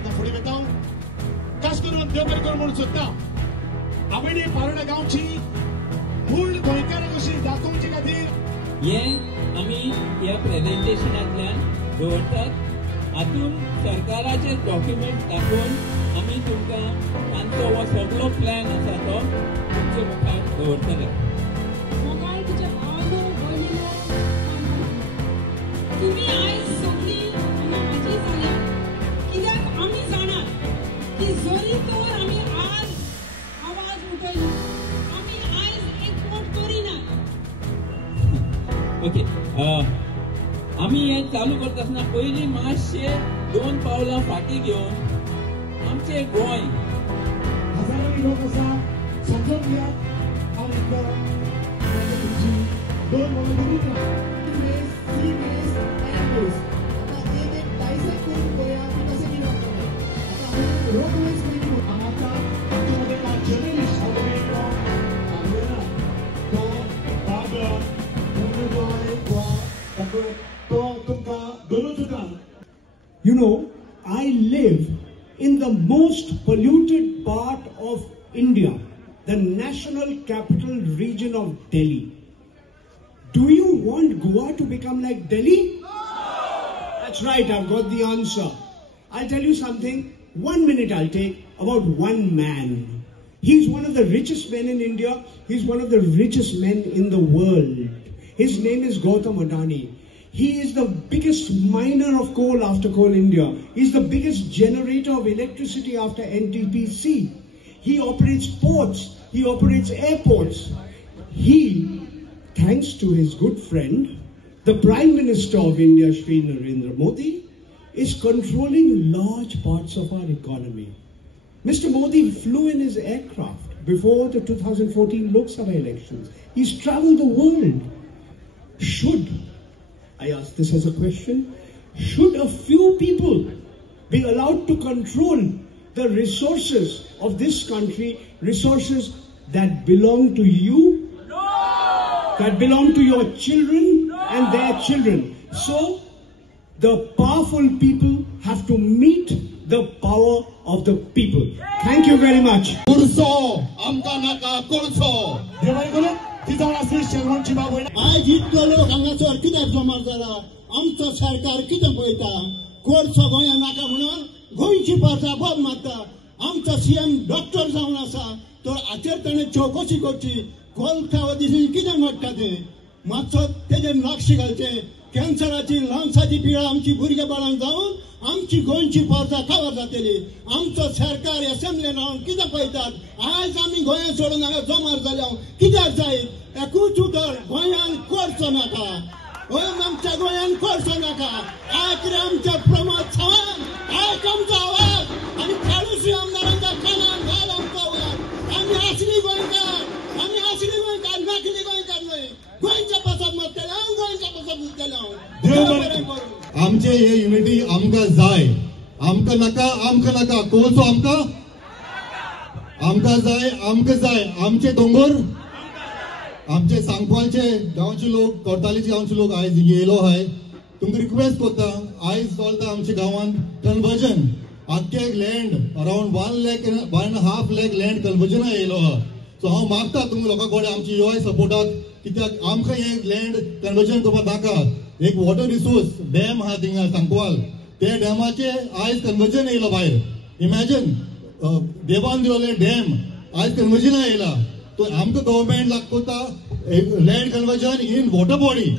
आता फुडें वता खास करून देव बरें करूं म्हणून सोदता आवडी पारोडा गांवची मूळ गोंयकार कशी दाखोवचे खातीर हे आमी ह्या प्रेझेंटेशनांतल्यान दवरतात हातून सरकाराचे डॉक्युमेंट दाखोवन आमी तुमकां तांचो हो सगळो प्लॅन आसा तो तुमचे मुखार दवरतले तुम्ही आयज सगळी माझी जाल्या कित्याक आमी जाणा की जरी तर आमी आज आवाज उठयलो आमी आयज एकवट करिनात ओके आमी हे चालू करता आसतना पयलीं मातशे 2 पावलां फाटीं घेवन आमचे गोंय हजारांनी लोक आसा समजून घेयात आनी तुमची 2 पावलां घेऊन You know, I live in the most polluted part of India, the national capital region of Delhi. Do you want Goa to become like Delhi? That's right, I've got the answer. I'll tell you something. 1 minute I'll take about one man. He's one of the richest men in India. He's one of the richest men in the world. His name is Gautam Adani. He is the biggest miner of coal after Coal India. He's the biggest generator of electricity after NTPC. He operates ports. He operates airports. He, thanks to his good friend, the Prime Minister of India, Shri Narendra Modi, is controlling large parts of our economy. Mr. Modi flew in his aircraft before the 2014 Lok Sabha elections. He's traveled the world. Should, I ask this as a question, should a few people be allowed to control the resources of this country, resources that belong to you, that belong to your children and their children? So, the powerful people have to meet the power of the people. Thank you very much. Kurso, amka naka kurso. आज इतलो लोक हांगासर कित्याक जमा जाला आमचो सरकार कितें पळयता कोर्सो गोंया नाका म्हणून गोंयची परसा बोब मारता आमचो सीएम डॉक्टर जावन आसा तर हाचेर ताणें चौकशी करची कोलता दिशी कितें घडटा तें मातसो तेजेर लक्ष घालचें कॅन्सराची लंग्साची पिडा आमची भुरगे बाळांक जावन आमची गोंयची परसा काबार जातली आमचो सरकार असेंब्लीन रावन कितें पळयतात आज आमी गोंया सोडून हांगा जमार जाल्या कित्याक जायत एकूच उतर गोंयान करचो नाका आमच्या गोंयान करचो नाका आयक रे आमचे प्रमोद सावंत आयक आमचो आवाज आनी खेळूशी आमदारांच्या कानान घाल आमचो आवाज आमी असली गोंयकार नकली गोंयकार न्हय गोंयच्या पासत मरतले हांव गोंयच्या पासत मरतले हांव आमचे हे युनिटी आमकां जाय आमकां नाका कोळसो आमकां जाय आमचे दोंगर आमचे सांगपालचे गांवचे लोक कोर्तालीचे गांवचे लोक आयज येयलो आहाय तुमकां रिक्वेस्ट करता आयज चलता आमच्या गांवांत कन्वर्जन आख्खे लँड अरावंड 1.5 लाख लँड कन्वर्जना येयलो आहा सो हांव मागता तुमी लोकां कडेन आमची योय सपोर्टाक कित्याक आमकां हे लँड कन्वर्जन करपाक नाका एक वॉटर रिसोर्स डॅम आहा थिंगा सांकवाल ते डॅमाचे आयज कन्वर्जन येयलो भायर इमॅजिन देवान दिवले डॅम आयज कन्वर्जना येयला तो आमकां गव्हर्मेंट लागता land conversion in water body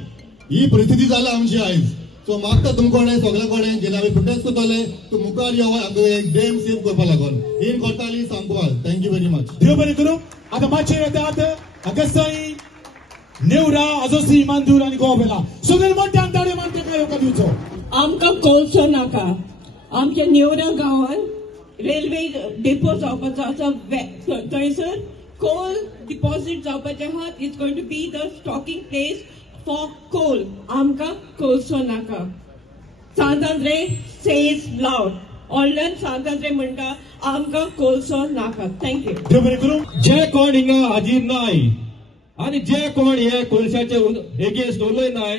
ही परिस्थिती जाला आमची आयज सो मागता तुमकडे सगळ्या कडेन जेन्ना आमी प्रोटेस्ट करतले तो मुखार यो एक डॅम सेव करपा लागून इन कोर्ताली सांकवाल थँक्यू व्हेरी मच देव बरें करूं आतां मातशे येतात अगस्ताई नेवरा आजोसी मांदूर आनी गोवाबेला सगळे मोठ्यान ताळयो मारून ताका येवकार दिवचो आमकां कोळसो नाका आमच्या नेवरा गांवान रेल्वे डेपो जावपाचो आसा थंयसर coal deposit जावपाचे आहात it's going to be the stocking place for coal आमकां कोळसो नाका सांतांद्रे सेज लावड ऑनलायन सांतांद्रे म्हणटा आमकां कोळसो नाका थँक्यू देव बरें करूं जे कोण हिंगा हाजीर नाय आणि जे कोण हे कोळशाचे एगेन्स्ट उलयनाय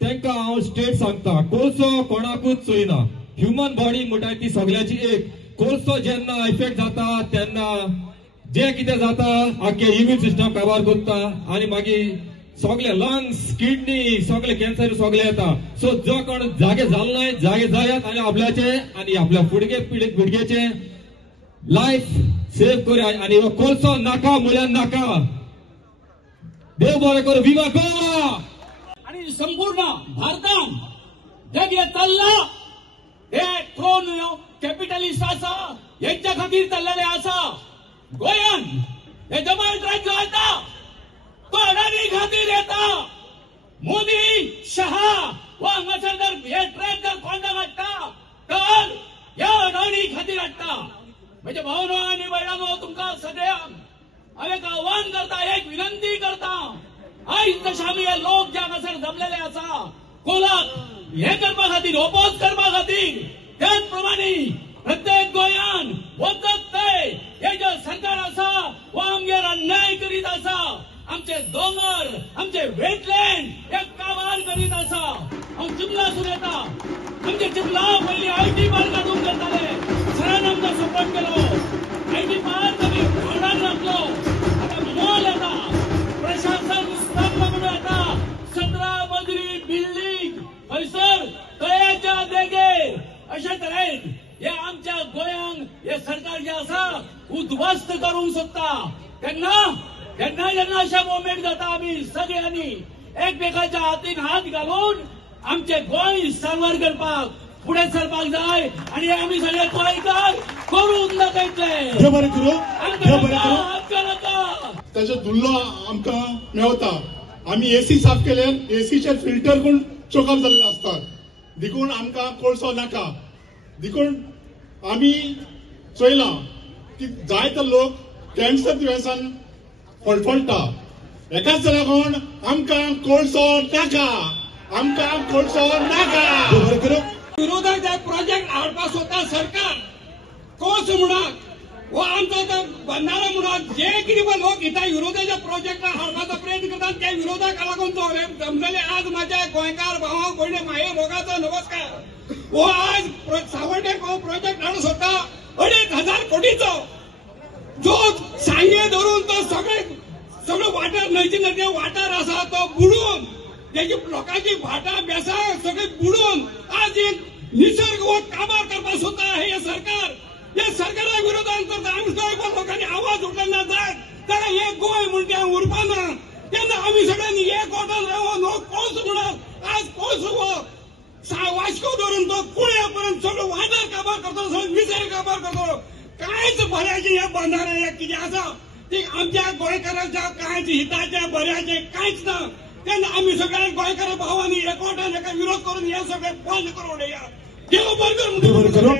तांकां हांव स्टेट सांगता कोळसो कोणाकूच चोयना ह्युमन बॉडी म्हणटा ती सगळ्याची एक. कोळसो जेन्ना इफेक्ट जाता तेन्ना जे कितें जाता आख्खे इम्युन सिस्टम काबार करता आनी मागीर सगळे लंग्स किडनी सगळे कॅन्सर सगळे येता. सो जो कोण जागे जालनाय जागे जायात आनी आपल्याचे आनी आपल्या फुडगे पिळगेचे लायफ सेव्ह करूया. आनी हो कोळसो नाका म्हळ्यार नाका. देव बरें करूं. विवा गोवा. आणि संपूर्ण भारतान जग हे चल्ला हे थ्रोन कॅपिटलिस्ट आसा हेच्या खातीर चल्लेले आसा. गोंयान हे जमात राज्य येता तो अडाणी खातीर येता. मोदी शहा व हांगासर जर हे ट्रॅक जर कोणाक हाडटा तर ह्या अडाणी खातीर हाडटा. म्हणजे भावनो आनी भयणानो तुमकां सगळ्यांक हांव एक आव्हान करता एक विनंती करता. आयज जशे आमी हे लोक जे हांगासर जमलेले आसा कोलाक हे करपा खातीर ओपोज करपा खातीर त्याच प्रमाणे प्रत्येक गोंयान वचत ते हे जे सरकार आसा वो आमगेर अन्याय करीत आसा. आमचे दोंगर आमचे वेटलँड हे काबार करीत आसा. हांव चिखलासून येता. आमचे चिखला पयलीं आयटी पार्क काडून करताले. सरान आमकां सपोर्ट केलो. आयटी पार्क आमी भाडान घातलो. आतां मॉल येता. प्रशासन स्तंभ म्हणून येता. 17 मजली बिल्डींग खंयसर तळ्याच्या देगेर अशे तरेन हे आमच्या गोंयांक हे सरकार जे आसा उद्ध्वस्त करूंक सोदता. तेन्ना जेन्ना अशे मोमेंट जाता आमी सगळ्यांनी एकमेकाच्या हातीन हात घालून आमचे गोंय सारवार करपाक फुडें सरपाक जाय आनी आमी सगळे गोंयकार करून दाखयतले. देव बरें करूं. ताचो धुल्लो आमकां मेवता. आमी एसी साफ केल्यार एसीचे फिल्टर कोण चोकअप जाल्ले आसतात. देखून आमकां कोळसो नाका. देखून आमी चोयलां की जायते लोक कॅन्सर दुयेंसान फळफळटा. एकाच लागून आमकां कोळसो नाका. आमकां कोळसो नाका. विरोधात जे प्रोजेक्ट हाडपाक सोदता सरकार कोस म्हणून वो आमचो बंधारो म्हणून जे कितें लोक हिता विरोधाच्या प्रोजेक्टाक हाडपाचो प्रयत्न करतात त्या विरोधाक लागून तो जमलेले आज माझ्या गोंयकार भावांक भयणी माये मोगाचो नमस्कार. वो आज सावड्डेक हो प्रोजेक्ट हाडूंक सोदता 2,500 कोटीचो जो सांगे धरून तो सगळो वाठार न्हंयचे नदये वाठार आसा तो बुडून त्याची लोकांची भाटां बेसां सगळे बुडून आज एक निसर्ग हो काबार करपाक सोदता हे सरकार. हे सरकारा विरोधात करता. आमी गोंयकार लोकांनी आवाज उठयला जायत जाल्यार हे गोंय म्हण तें उरपाना. तेन्ना आमी सगळ्यांनी एक वोटान रावन हो कोळसो म्हणून आज कोळसो वास्को धरून तो कुळ्या पर्यंत सगळो वाठार काबार करतलो सगळो निसर्ग काबार करतलो. कांयच बऱ्याचे हे बंधारे हे कितें आसा ते आमच्या गोंयकारांच्या कांयच हिताचे बऱ्याचे कांयच ना. तेन्ना आमी सगळ्या गोंयकार भावांनी एकवटान हेका विरोध करून हे सगळे बंद करून उडया. देव बरें करूं.